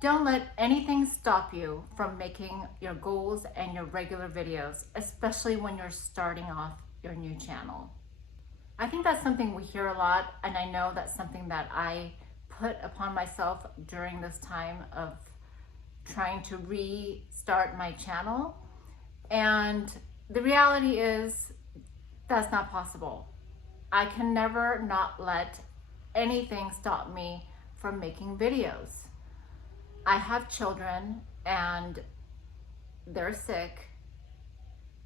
Don't let anything stop you from making your goals and your regular videos, especially when you're starting off your new channel. I think that's something we hear a lot, and I know that's something that I put upon myself during this time of trying to restart my channel. And the reality is that's not possible. I can never not let anything stop me from making videos. I have children and they're sick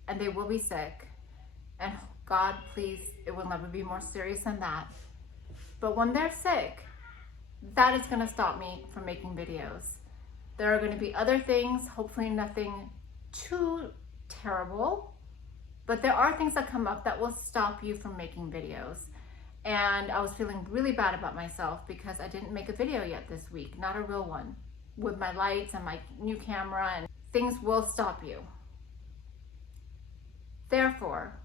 and they will be sick, and God, please, it will never be more serious than that. But when they're sick, that is going to stop me from making videos. There are going to be other things, hopefully nothing too terrible, but there are things that come up that will stop you from making videos. And I was feeling really bad about myself because I didn't make a video yet this week, not a real one, with my lights and my new camera, and things will stop you. Therefore,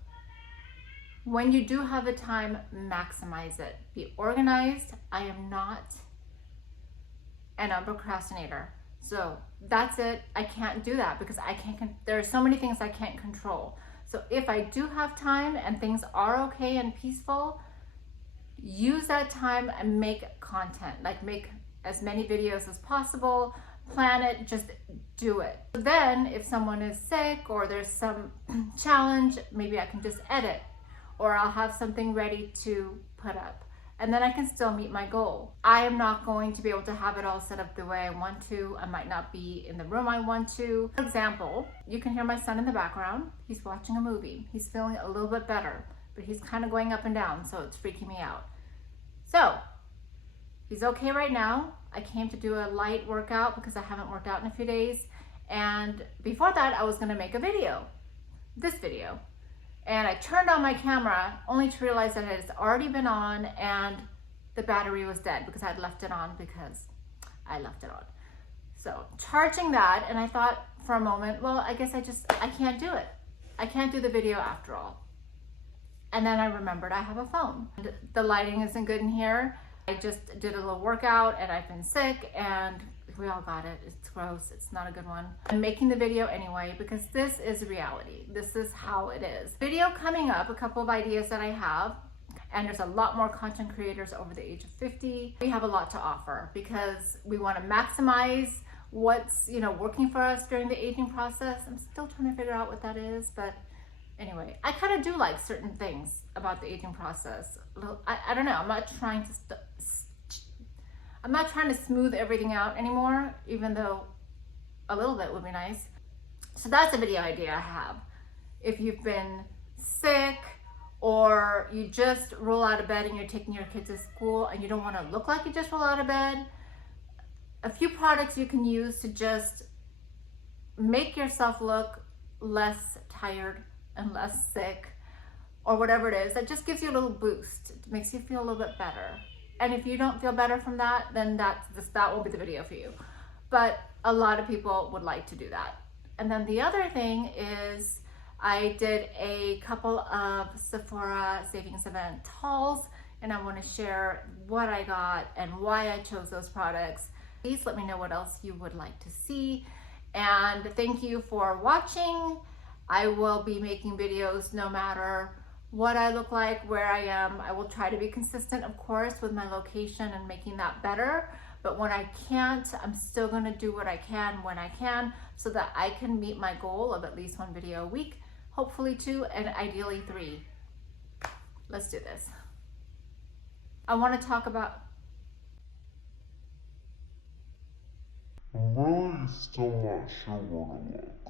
when you do have the time, maximize it. Be organized. I am not, and I'm a procrastinator. So that's it. I can't do that because there are so many things I can't control. So if I do have time and things are okay and peaceful, use that time and make content, like make as many videos as possible, plan it, just do it. Then if someone is sick or there's some challenge, maybe I can just edit, or I'll have something ready to put up, and then I can still meet my goal. I am not going to be able to have it all set up the way I want to. I might not be in the room I want to. For example, you can hear my son in the background. He's watching a movie. He's feeling a little bit better, but he's kind of going up and down, so it's freaking me out. So he's okay right now. I came to do a light workout because I haven't worked out in a few days. And before that, I was gonna make a video, this video. And I turned on my camera only to realize that it has already been on and the battery was dead because I had left it on because I left it on. So charging that, and I thought for a moment, well, I guess I can't do it. I can't do the video after all. And then I remembered I have a phone. The lighting isn't good in here. I just did a little workout and I've been sick and we all got it. It's gross. It's not a good one. I'm making the video anyway because this is reality. This is how it is. Video coming up, a couple of ideas that I have, and there's a lot more content creators over the age of 50. We have a lot to offer because we want to maximize what's, working for us during the aging process. I'm still trying to figure out what that is, but anyway, I kind of do like certain things about the aging process. I don't know. I'm not trying to smooth everything out anymore, even though a little bit would be nice. So that's a video idea I have. If you've been sick or you just roll out of bed and you're taking your kids to school and you don't want to look like you just roll out of bed, a few products you can use to just make yourself look less tired and less sick, or whatever it is, that just gives you a little boost. It makes you feel a little bit better. And if you don't feel better from that, then that won't be the video for you. But a lot of people would like to do that. And then the other thing is I did a couple of Sephora savings event hauls, and I want to share what I got and why I chose those products. Please let me know what else you would like to see. And thank you for watching. I will be making videos no matter what I look like, where I am. I will try to be consistent, of course, with my location and making that better. But when I can't, I'm still gonna do what I can when I can so that I can meet my goal of at least one video a week, hopefully 2, and ideally 3. Let's do this. I wanna talk about... I'm really still not sure where to look.